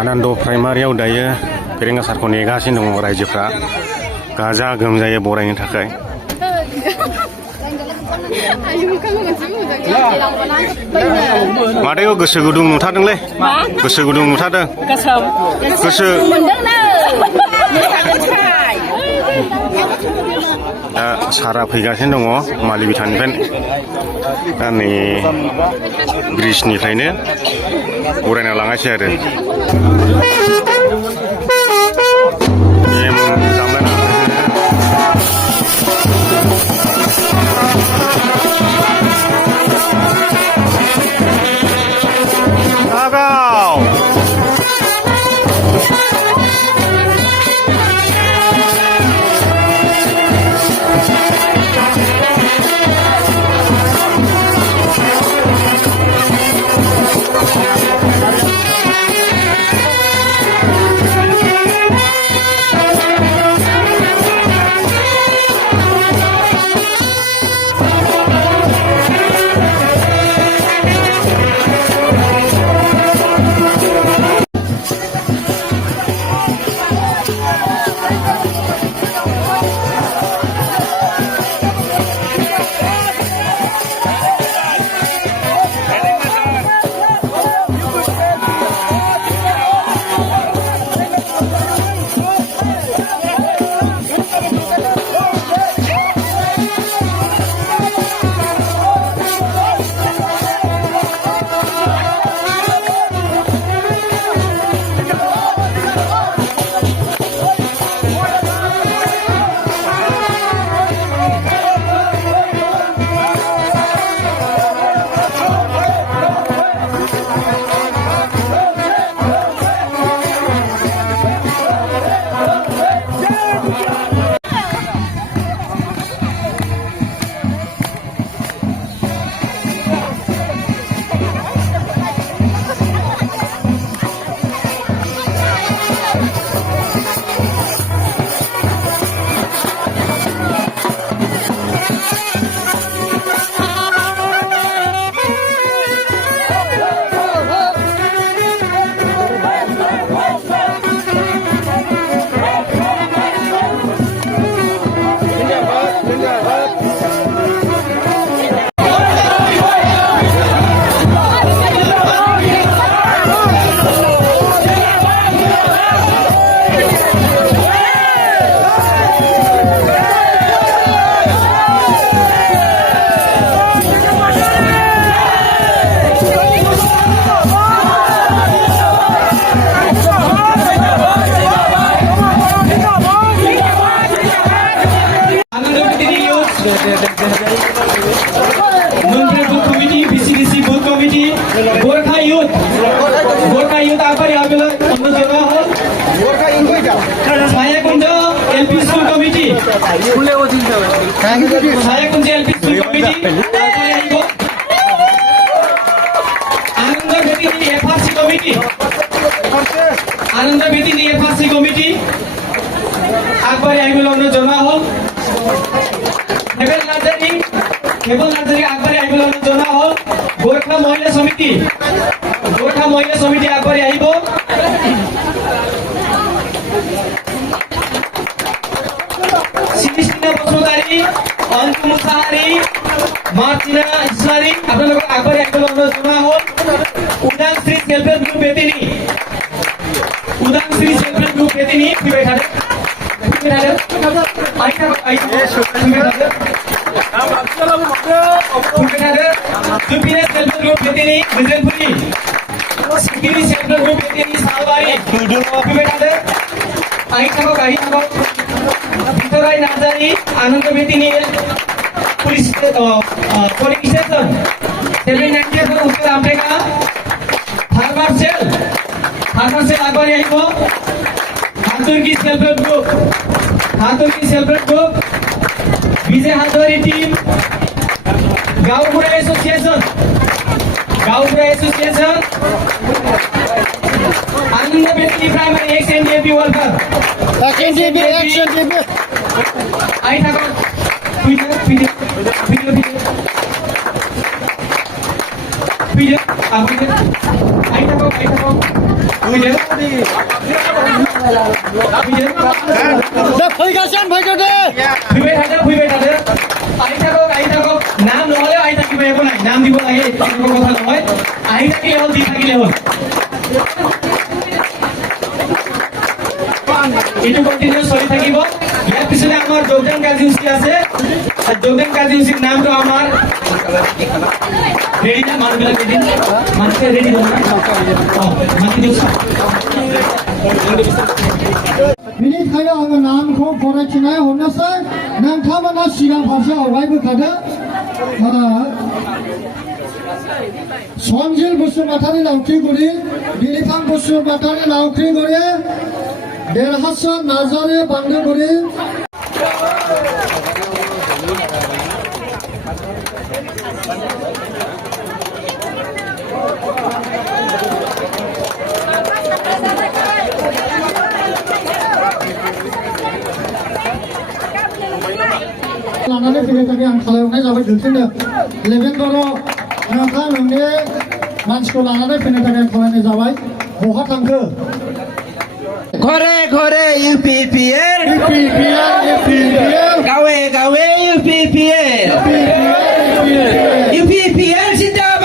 आनन्द प्राइमारियाव दायो फेरेंगा सारखौ नेगासिनो दङ रायजोफ्रा गाजा गोमजायै बरायनो थाखाय। मादैखौ गोसो गुदुं नुथारदोंलै, गोसो गुदुं नुथारदों। गोसो दा सारा फैगासिनो दङ मालि बिथानिफ्राय। दा नै ब्रिजनिफ्रायनो बरायना लाङासै आरो आनंद बेदी एफआरसी कमिटी आगबारी आइबुलाउन जमा हल केबल नार्जारी आगबारी आइबुलाउन जमा हल गोरखा महिला समिति आगबारी आइबो सिस्टिना बसुमतारी अंजु मुसाहारी मार्टिना इस्लारी आपनालोक आगबारी आइबुलाउन जमा हल उदान श्री सेल्फ हेल्प ग्रुप बेदिनी फैबाय थादों नार्जारी आनंद बेदिनी पुलिस पोलिंग स्टेशन 790 उत्तर आफ्रिका फार्मर सेल आगबारी आइबो हातुर्की सेल्फ हेल्प ग्रुप विजय हातोरी टीम गाउँबुढा एसोसिएसन आनन्द बेदी प्राइमरी एक्सएनडीपी वर्कर आई थाको भिडियो फैदो आबैदो आइ थाखो फैदो फैगासिनो फैदो दे फैबाय थादो आइ थाखो नाम নহলে आइ থাকিবে একো নাই नाम দিব লাগে কোনো কথা নহয় আइ থাকিলে হল দি থাকিলে হল এটু কন্টিনিউ চলি থাকিব ইয়াৰ পিছতে আমাৰ যোগদান কাৰ্যসূচী আছে যোগদান কাৰ্যসূচীৰ নামটো আমাৰ রেডি না মানুষবিলাক রেডি মানুষকে রেডি হল না মাতি দিও बिनिखायनो आङो नामखौ फरायथिनाय हरनोसै नोंथांमोना सिगां फारसे आवगायबोखादो सनजिल बसुमतारी लावथिगुरि बिलिफां बसुमतारी लावथिगुरि देरहासार नार्जारि बांदोगुरि लानानै फैबाय थाखाय आं खालामनाय जाबाय दिन्थिनो लेभेन बर' नोंथां नोंनि मानसिखौ लानानै फैनो थाखाय खालामनाय जाबाय बहा थांखो घरे घरे UPPL UPPL गावे गावे UPPL UPPL जिंदाबाद